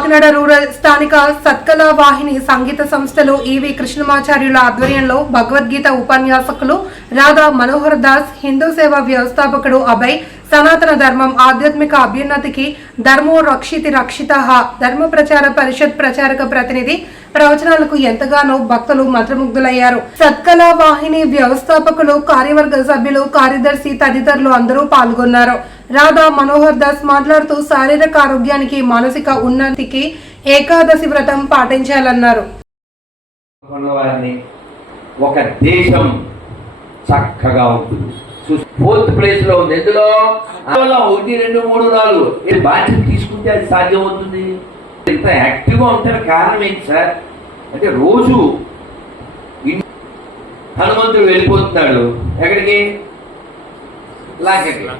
Kakinada rural స్థానిక సత్కళ వాహిని సంగీత సంస్థలు ఈవి కృష్ణమాచార్యుల ఆధ్వర్యంలో భగవద్గీత ఉపన్యాసకులు రాధా మనోహర్ దాస్ హిందూ సేవ వ్యవస్థాపకుడు అభయ్ సనాతన ధర్మం ఆధ్యాత్మిక అభ్యున్నతికి ధర్మో రక్షితి రక్షిత ధర్మ ప్రచార పరిషత్ ప్రచారక ప్రతినిధి ప్రవచనాలకు ఎంతగానో భక్తులు మంత్రముగ్ధులయ్యారు. సత్కళా వాహిని వ్యవస్థాపకులు కార్యవర్గ సభ్యులు కార్యదర్శి తదితరులు అందరూ పాల్గొన్నారు. రాధా మనోహర్ దాస్ మాట్లాడుతూ శారీరక ఆరోగ్యానికి మానసిక ఉన్నతికి ఏకాదశి వ్రతం పాటించాలన్నారు. ఒక దేశం చక్కగా ఉంటుంది. ఫోర్త్ ప్లేస్లో ఉంది. ఎందులో? ఒకటి రెండు మూడు నాలుగు. బాధ్యత తీసుకుంటే అది సాధ్యం అవుతుంది ఇంత యాక్టివ్గా ఉంటారు కారణం ఏంటి సార్? అంటే రోజు హనుమంతుడు వెళ్ళిపోతున్నాడు. ఎక్కడికి? లాకెట్లా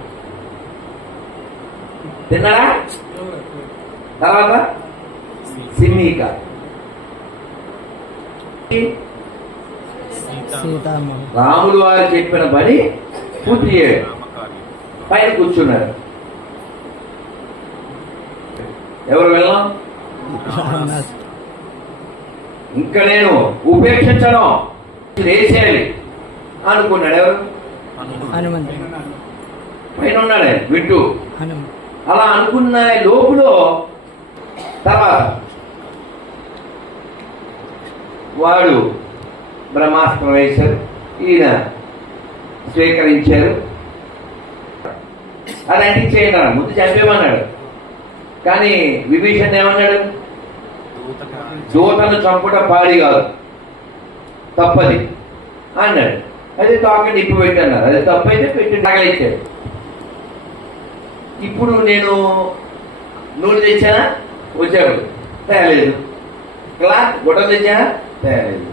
తిన్నాడా? తర్వాత? సిమ్మిక సీతామ్మ రాములు వారు చెప్పిన పని పూర్తి చేయడు పైన కూర్చున్నారు. ఎవరు వెళ్ళాం? ఇంకా నేను ఉపేక్షించడం వేసేయాలి అనుకున్నాడు ఎవరు? పైన ఉన్నాడే వింటూ. హనుమ అలా అనుకున్న లోపులో తర్వాత వాడు బ్రహ్మాస్త్రం వేశారు ఈయన స్వీకరించారు. అంటించేయండి అన్నాడు. ముందు చంపేమన్నాడు కానీ విభీషణ్ ఏమన్నాడు? దూతను చంపుట పాడి కాదు. తప్పది. అన్నాడు. అదే తాకండి నిప్పు పెట్టి అది తప్పైతే పెట్టి తగలిచ్చాడు ఇప్పుడు నేను నూనె తెచ్చానా? వచ్చాడు. తేలేదు. క్లాత్ గుడ్డ తెచ్చానా? తేలేదు.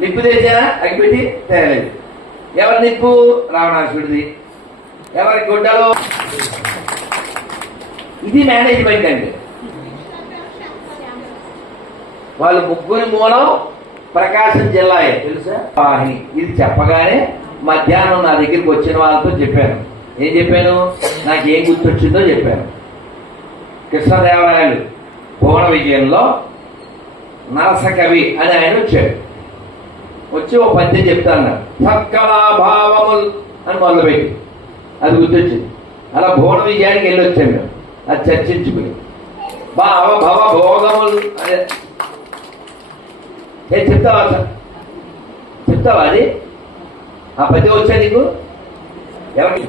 నిప్పు తెచ్చానా? అగ్గిపెట్టి తేలేదు. ఎవరి నిప్పు? రావణాసుడిది ఎవరి గుడ్డలో? ఇది మేనేజ్మెంట్ అంటే వాళ్ళు ముగ్గురి మూలం ప్రకాశం జిల్లాయే తెలుసా? వాహిని. ఇది చెప్పగానే మధ్యాహ్నం నా దగ్గరికి వచ్చిన వాళ్ళతో చెప్పాను. ఏం చెప్పాను? నాకు ఏం గుర్తొచ్చిందో చెప్పాను. కృష్ణదేవరాయలు భువన విజయంలో నరసకవి అని ఆయన వచ్చాడు. వచ్చి ఓ పద్యం చెప్తాను సత్కళాభావముల్ అని మొదలుపెట్టి. అది గుర్తొచ్చింది. అలా భువన విజయానికి వెళ్ళి వచ్చాను అది చర్చించుకుని. భావ భవ భోగములు అనే ఏ చెప్తావా? సార్ చెప్తావా అది? ఆ పద్యం వచ్చా నీకు? ఎవరికి?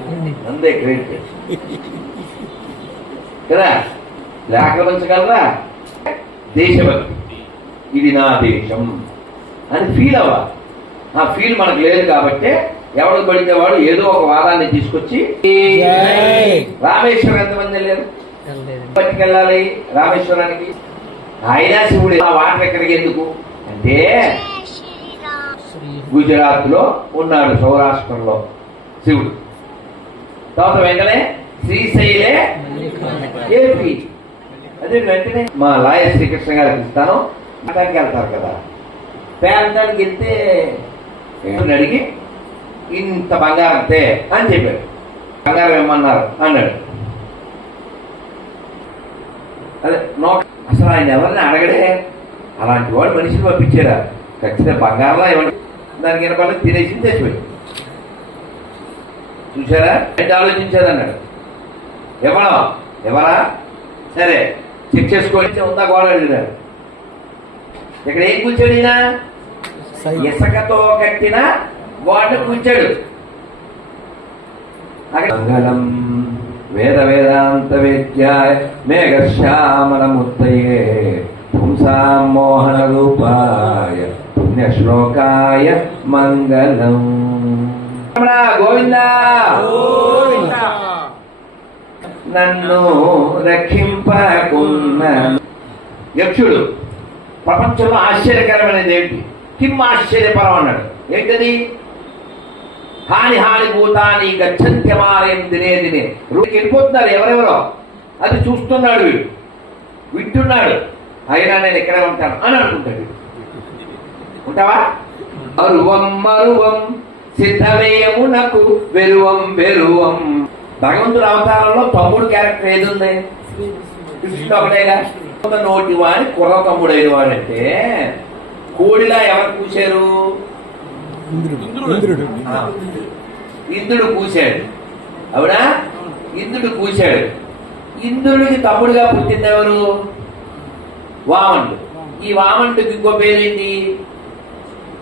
అందే క్రెడిట్ కదా? లేఖపించగలరా దేశభక్తి. ఇది నా దేశం. అని ఫీల్ అవ్వ. ఆ ఫీల్ మనకు లేదు కాబట్టి ఎవడు పడితే వాడు ఏదో ఒక వాదాన్ని తీసుకొచ్చి. రామేశ్వరం ఎంతమంది వెళ్ళారు. పట్టుకెళ్ళాలి రామేశ్వరానికి? ఆయన శివుడు ఆ వాటర్ ఎక్కడికి ఎందుకు? అంటే గుజరాత్లో ఉన్నాడు సౌరాష్ట్రంలో శివుడు. తర్వాత వెంటనే శ్రీశైలే ఏపీ. అదే వెంటనే మా లాయర్ శ్రీకృష్ణ గారికి ఇస్తాను. అతనికి వెళ్తారు కదా. పేరంటానికి వెళ్తే అడిగి ఇంత బంగారంతే అని చెప్పాడు బంగారం ఏమన్నారు అన్నాడు. అదే నో అసలు ఆయన ఎవరిని అడగడే అలాంటి వాడు మనిషిని పంపించారా? ఖచ్చితంగా బంగారంలో ఇవ్వండి దానికి వెనకాల తినేసి తెచ్చిపోయి చూసారా ఏంటి ఆలోచించారు అన్నాడు. ఎవరా ఎవరా సరే చెక్ చేసుకోవాలి ఉందా గోడ ఇక్కడ ఏం కూర్చోడు ఈయన? ఇసుకతో కట్టిన గోడ కూర్చాడు. మంగళం వేద వేదాంత వేద్యాయ మేఘశ్యామల ముత్తయే పుంసాం మోహన రూపాయ పుణ్య శ్లోకాయ మంగళం గోవిందా! నన్ను రక్షింపకున్న యక్షుడు ప్రపంచంలో ఆశ్చర్యకరమైనది ఏంటి? కిమ్ ఆశ్చర్యపరం అన్నాడు ఏంటది? హాని హాని భూతాని గచ్చంత్యమాలయం దినే దినే వెళ్ళిపోతున్నారు ఎవరెవరో? అది చూస్తున్నాడు వీడు. వింటున్నాడు. అయినా నేను ఇక్కడే ఉంటాను అని అనుకుంటాడు. ఉంటావా? అరువం మరువం సిద్ధమేయమునకు వెరువం వెరువం. భగవంతుడు అవతారంలో తమ్ముడు క్యారెక్టర్ ఏది ఉంది కృష్ణుడు ఒకటేగా? నోటి వాడి కుర్ర తమ్ముడైన వాడంటే కోడిలా ఎవరు కూశారు? ఇంద్రుడు. కూశాడు. అవునా? ఇంద్రుడు కూశాడు. ఇంద్రుడికి తమ్ముడుగా పుట్టింది ఎవరు వామనుడు ఈ వామనుడికి ఇంకో పేరేంటి?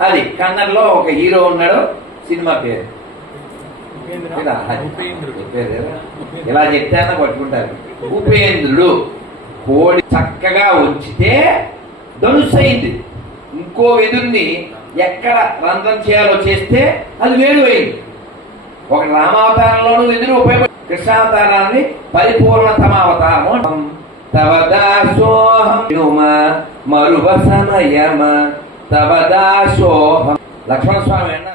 అది కన్నడలో ఒక హీరో ఉన్నాడు సినిమా పేరు. ఇలా, అది. పేరు? ఏదో. ఇలా చెప్తే పట్టుకుంటారు. ఉపేంద్రుడు కోడి చక్కగా ఉంచితే ధనుస్సు అయింది. ఇంకో వెదుర్ని ఎక్కడ రంధ్రం చేయాలో చేస్తే అది వేరు అయింది. ఒక రామావతారంలోనూ ఎదురు ఉపయోగ కృష్ణావతారాన్ని పరిపూర్ణతమావతారము అంటాం. తవ దాసోహం మరువ సమయమ తవ దాసోహం లక్ష్మణ స్వామి అన్నారు